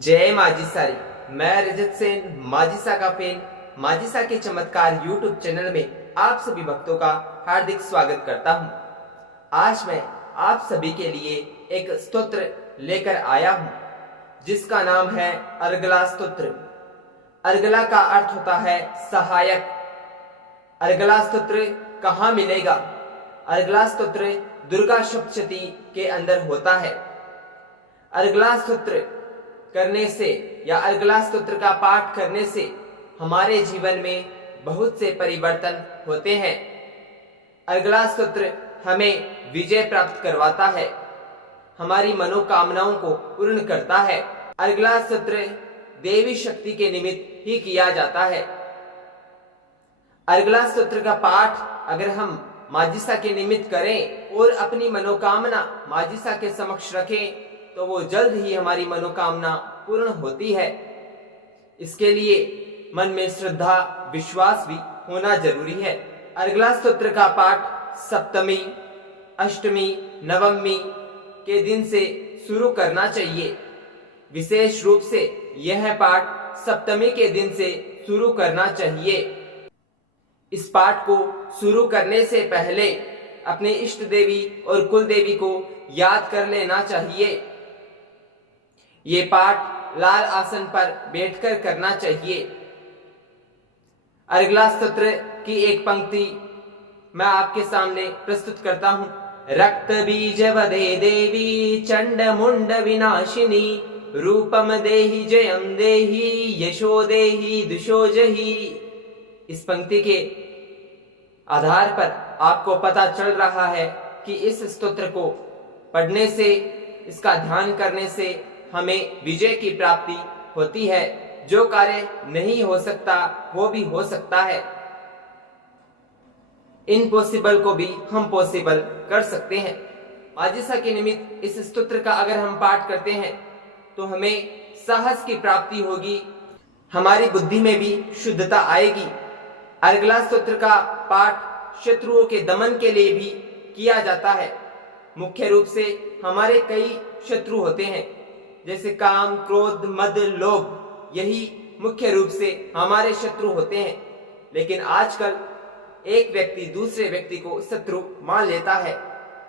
जय माजिसा री। मैं रजत सेन माजिसा का फैन माजिसा के चमत्कार यूट्यूब चैनल में आप सभी भक्तों का हार्दिक स्वागत करता हूं। आज मैं आप सभी के लिए एक स्तोत्र लेकर आया हूं जिसका नाम है अर्गला स्तोत्र। अर्गला का अर्थ होता है सहायक। अर्गला स्तोत्र कहाँ मिलेगा? अर्गला स्तोत्र दुर्गा सप्तशती के अंदर होता है। अर्गला स्तोत्र करने से या अर्गला स्तोत्र का पाठ करने से हमारे जीवन में बहुत से परिवर्तन होते हैं। अर्गला स्तोत्र हमें विजय प्राप्त करवाता है, हमारी मनोकामनाओं को पूर्ण करता है। अर्गला स्तोत्र देवी शक्ति के निमित्त ही किया जाता है। अर्गला स्तोत्र का पाठ अगर हम माजिसा के निमित्त करें और अपनी मनोकामना माजिसा के समक्ष रखें तो वो जल्द ही हमारी मनोकामना पूर्ण होती है। इसके लिए मन में श्रद्धा विश्वास भी होना जरूरी है। अर्गला स्तोत्र का पाठ सप्तमी, अष्टमी, नवमी के दिन से शुरू करना चाहिए। विशेष रूप से यह पाठ सप्तमी के दिन से शुरू करना चाहिए। इस पाठ को शुरू करने से पहले अपने इष्ट देवी और कुल देवी को याद कर लेना चाहिए। ये पाठ लाल आसन पर बैठकर करना चाहिए। अर्गला स्तोत्र की एक पंक्ति मैं आपके सामने प्रस्तुत करता हूं। रक्त बीज वदे देवी चंड मुंड विनाशिनी रूपम देहि जयम देहि यशो देहि दुशो जहि। इस पंक्ति के आधार पर आपको पता चल रहा है कि इस स्तोत्र को पढ़ने से, इसका ध्यान करने से हमें विजय की प्राप्ति होती है। जो कार्य नहीं हो सकता वो भी हो सकता है। इम्पॉसिबल को भी हम पॉसिबल कर सकते हैं। माजिसा के निमित्त इस स्तोत्र का अगर हम पाठ करते हैं तो हमें साहस की प्राप्ति होगी, हमारी बुद्धि में भी शुद्धता आएगी। अर्गला स्तोत्र का पाठ शत्रुओं के दमन के लिए भी किया जाता है। मुख्य रूप से हमारे कई शत्रु होते हैं, जैसे काम, क्रोध, मद, लोभ। यही मुख्य रूप से हमारे शत्रु होते हैं। लेकिन आजकल एक व्यक्ति दूसरे व्यक्ति को शत्रु मान लेता है।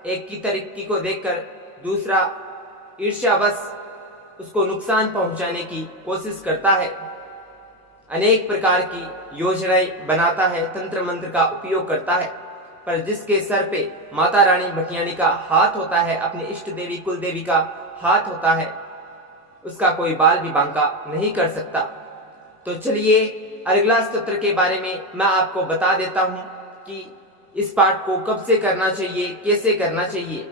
एक की तरक्की को देखकर दूसरा ईर्ष्यावश उसको नुकसान पहुंचाने की कोशिश करता है। अनेक प्रकार की योजनाएं बनाता है, तंत्र मंत्र का उपयोग करता है। पर जिसके सर पे माता रानी भटियाणी का हाथ होता है, अपनी इष्ट देवी कुल देवी का हाथ होता है, उसका कोई बाल भी बांका नहीं कर सकता। तो चलिए अर्गला स्तोत्र के बारे में मैं आपको बता देता हूं कि इस पाठ को कब से करना चाहिए, कैसे करना चाहिए।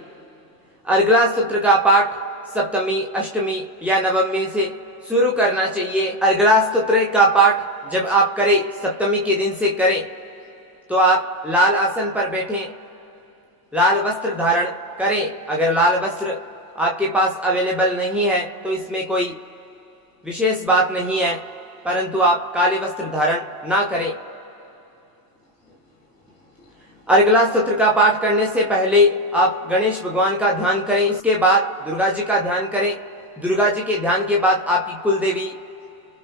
अर्गला स्तोत्र का पाठ सप्तमी, अष्टमी या नवमी से शुरू करना चाहिए। अर्गला स्तोत्र का पाठ जब आप करें, सप्तमी के दिन से करें, तो आप लाल आसन पर बैठें, लाल वस्त्र धारण करें। अगर लाल वस्त्र आपके पास अवेलेबल नहीं है तो इसमें कोई विशेष बात नहीं है, परंतु आप काले वस्त्र धारण ना करें। अर्गला स्तोत्र का पाठ करने से पहले आप गणेश भगवान का ध्यान करें, इसके बाद दुर्गा जी का ध्यान करें। दुर्गा जी के ध्यान के बाद आपकी कुल देवी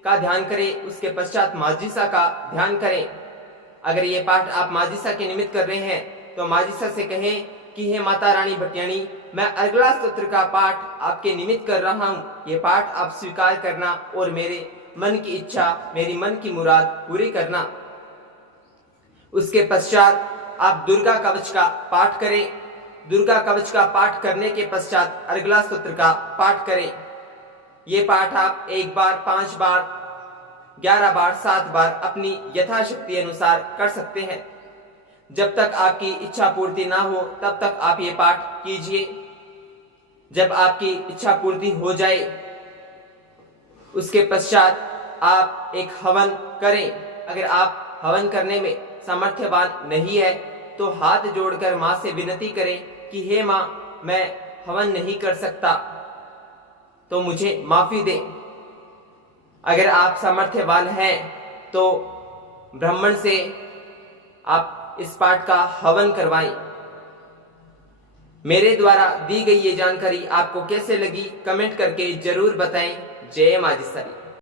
का ध्यान करें, उसके पश्चात माजिसा का ध्यान करें। अगर ये पाठ आप माजिसा के निमित्त कर रहे हैं तो माजिसा से कहें कि हे माता रानी भटियाणी, मैं अर्गला स्तोत्र का पाठ आपके निमित्त कर रहा हूँ। ये पाठ आप स्वीकार करना और मेरे मन की इच्छा, मेरी मन की मुराद पूरी करना। उसके पश्चात आप दुर्गा कवच का पाठ करें। दुर्गा कवच का पाठ करने के पश्चात अर्गला स्तोत्र का पाठ करें। ये पाठ आप 1 बार, 5 बार, 11 बार, 7 बार अपनी यथाशक्ति अनुसार कर सकते हैं। जब तक आपकी इच्छा पूर्ति ना हो तब तक आप ये पाठ कीजिए। जब आपकी इच्छा पूर्ति हो जाए उसके पश्चात आप एक हवन करें। अगर आप हवन करने में सामर्थ्यवान नहीं है तो हाथ जोड़कर मां से विनती करें कि हे मां, मैं हवन नहीं कर सकता तो मुझे माफी दें। अगर आप सामर्थ्यवान हैं तो ब्राह्मण से आप इस पाठ का हवन करवाएं। मेरे द्वारा दी गई ये जानकारी आपको कैसे लगी कमेंट करके जरूर बताएं। जय माजिसारी।